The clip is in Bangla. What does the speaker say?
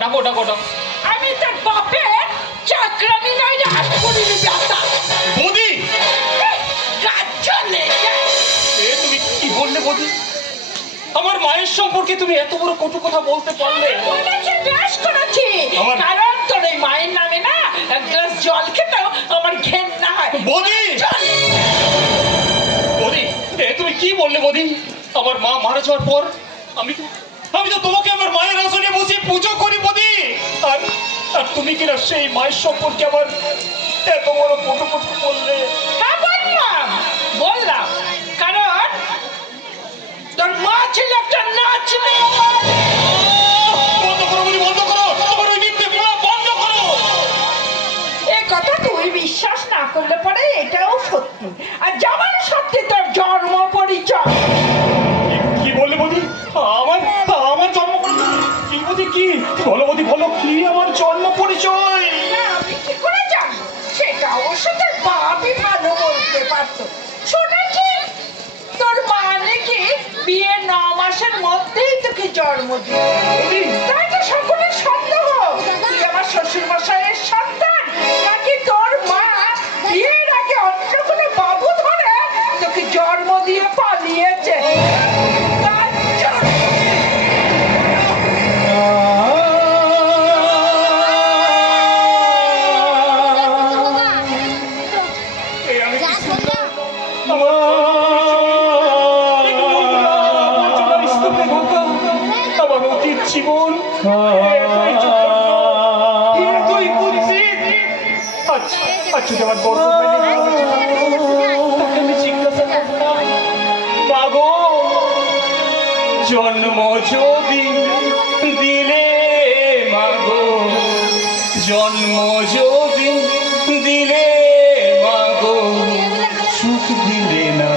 ডাকো ডাকো ডাকো। আমি তোর বাপের চাকরানি নয় রে, হাত করিনি ব্যাটা। বৌদি কাজ চলে যায়। তুমি কি বললে বৌদি? আমার মায়ের সম্পর্কে তুমি এত বড় কটু কথা বলতে পারলে? বলেছি, বেশ করেছি। আমার- কারণ তোর এই মায়ের নামে না এক গ্লাস জল খেতেও আমার ঘেন্না হয়। বৌদি চল। বৌদি তুমি কি বললে বৌদি? আমার মা মারা যাওয়ার পর আমি তো তোমাকে আমার মায়ের আসনে বসে পুজো করি বৌদি। আর আর তুমি কিনা সেই মায়ের সম্পর্কে আবার এত বড় কটু কথা বললে? হ্যাঁ বললাম কারণ তোর মা ছিল একটা নাচনি। বন্ধ করো বৌদি, বন্ধ করো। তোমার ওই মিথ্যে বলা বন্ধ করো। এই কথা তুই বিশ্বাস না করলে পরে এটাও সত্যি, আর যেমন সত্যি তোর জন্ম পরিচয়। কি বললে বৌদি? আমার আমার জন্ম পরিচয় কি বৌদি? কি বলো বৌদি, বলো কি আমার জন্ম পরিচয়? না, আমি কি করে জানবো? সেটা অবশ্য তোর বাপই ভালো বলতে পারতো। শুনেছি তোর মা নাকি বিয়ে 9 মাসের মধ্যেই তোকে জন্ম দিয়েছে। তাই তো সকলের সন্দেহ তুই আমার শ্বশুর মশাইয়ের সন্তান, নাকি তোর মা বিয়ের আগে অন্য কোনো বাবু ধরে তোকে জন্ম দিয়ে পালিয়েছে। তার জন্য এই আমি কি শুনলাম? আমার অতীত জীবন এতই জঘন্য, এতই কুৎসিত। আচ্ছা আমার বড় তাকে আমি জিজ্ঞাসা করলাম, মা গো, জন্ম যদি দিলে, মা গো, জন্ম যদি দিলে, মা গো, সুখ দিলে না।